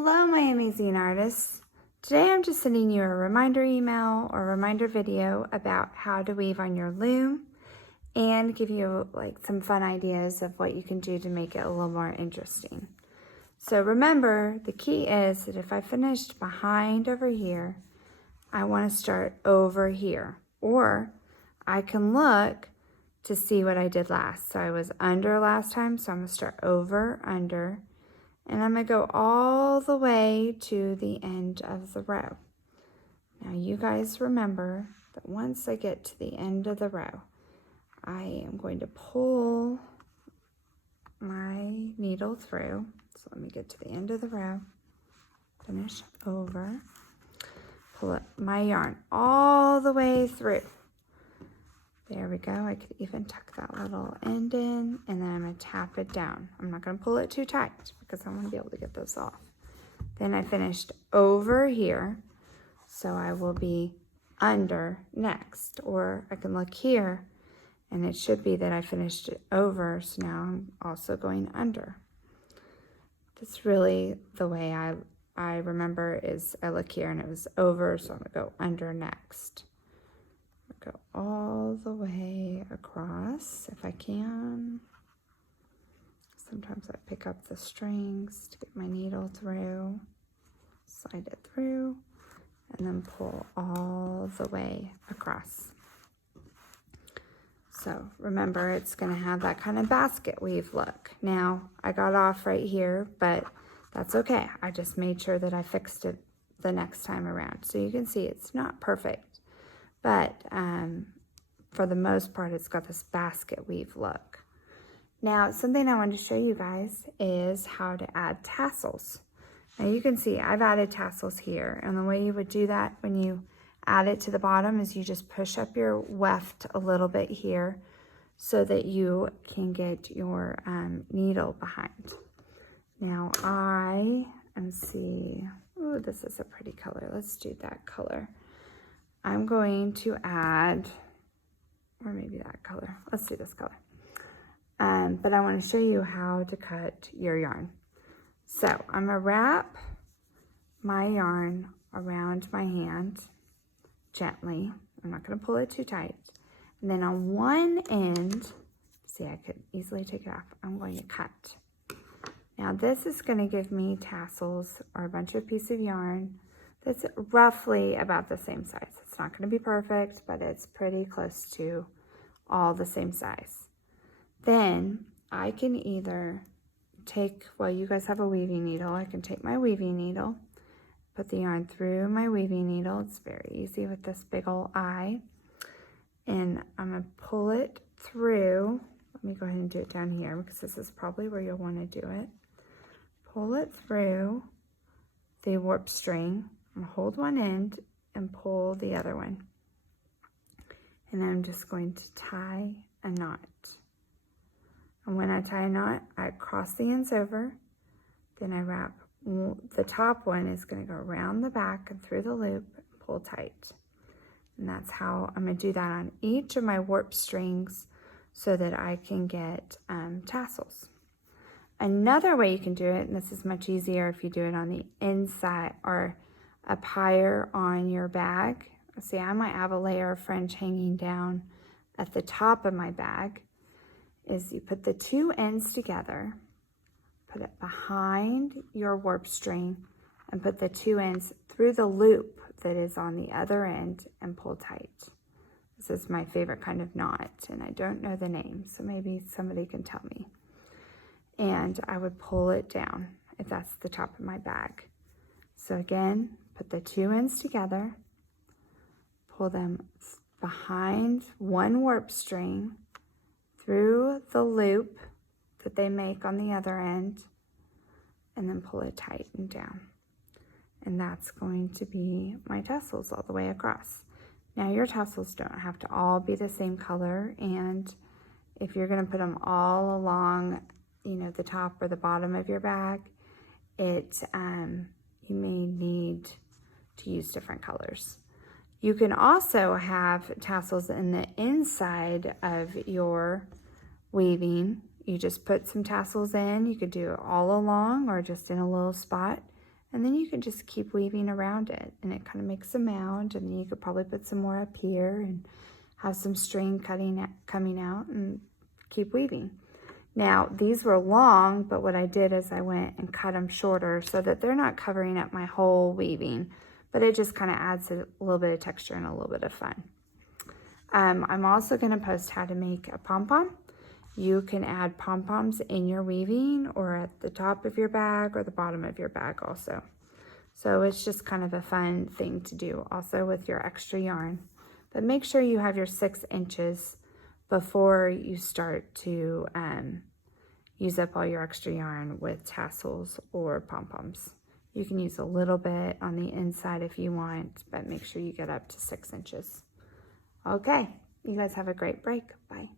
Hello, my amazing artists. Today I'm just sending you a reminder email or reminder video about how to weave on your loom and give you like some fun ideas of what you can do to make it a little more interesting. So remember, the key is that if I finished behind over here, I want to start over here, or I can look to see what I did last. So I was under last time, so I'm going to start over, under, and I'm going to go all the way to the end of the row. Now you guys remember that once I get to the end of the row, I am going to pull my needle through. So let me get to the end of the row, finish over, pull up my yarn all the way through. There we go. I could even tuck that little end in, and then I'm going to tap it down. I'm not going to pull it too tight because I want to be able to get this off. Then I finished over here, so I will be under next. Or I can look here, and it should be that I finished it over, so now I'm also going under. That's really the way I remember is I look here, and it was over, so I'm going to go under next. Go all the way across if I can. Sometimes I pick up the strings to get my needle through, slide it through, and then pull all the way across. So remember, it's going to have that kind of basket weave look. Now, I got off right here, but that's okay. I just made sure that I fixed it the next time around. So you can see it's not perfect. But for the most part, it's got this basket weave look. Now, something I want to show you guys is how to add tassels. Now, you can see I've added tassels here. And the way you would do that when you add it to the bottom is you just push up your weft a little bit here so that you can get your needle behind. Now, ooh, this is a pretty color. Let's do that color. I'm going to add, or maybe that color. Let's do this color. But I want to show you how to cut your yarn. So I'm going to wrap my yarn around my hand gently. I'm not going to pull it too tight. And then on one end, see, I could easily take it off. I'm going to cut. Now this is going to give me tassels or a bunch of pieces of yarn that's roughly about the same size. It's not going to be perfect, but it's pretty close to all the same size. Then I can either take, well, you guys have a weaving needle. I can take my weaving needle, put the yarn through my weaving needle. It's very easy with this big old eye. And I'm going to pull it through. Let me go ahead and do it down here because this is probably where you'll want to do it. Pull it through the warp string. I'm going to hold one end and pull the other one. And I'm just going to tie a knot. And when I tie a knot, I cross the ends over. Then I wrap, the top one is going to go around the back and through the loop and pull tight. And that's how I'm going to do that on each of my warp strings so that I can get tassels. Another way you can do it, and this is much easier if you do it on the inside or up higher on your bag. See, I might have a layer of fringe hanging down at the top of my bag, is you put the two ends together, put it behind your warp string, and put the two ends through the loop that is on the other end and pull tight. This is my favorite kind of knot, and I don't know the name, so maybe somebody can tell me. And I would pull it down if that's the top of my bag. So again, put the two ends together, pull them behind one warp string through the loop that they make on the other end, and then pull it tight and down. And that's going to be my tassels all the way across. Now your tassels don't have to all be the same color, and if you're going to put them all along, you know, the top or the bottom of your bag, you may need to use different colors. You can also have tassels in the inside of your weaving. You just put some tassels in. You could do it all along or just in a little spot. And then you can just keep weaving around it, and it kind of makes a mound, and then you could probably put some more up here and have some string coming out and keep weaving. Now, these were long, but what I did is I went and cut them shorter so that they're not covering up my whole weaving, but it just kind of adds a little bit of texture and a little bit of fun. I'm also going to post how to make a pom-pom. You can add pom-poms in your weaving or at the top of your bag or the bottom of your bag also. So it's just kind of a fun thing to do also with your extra yarn. But make sure you have your 6 inches before you start to use up all your extra yarn with tassels or pom-poms. You can use a little bit on the inside if you want, but make sure you get up to 6 inches. Okay, you guys have a great break. Bye.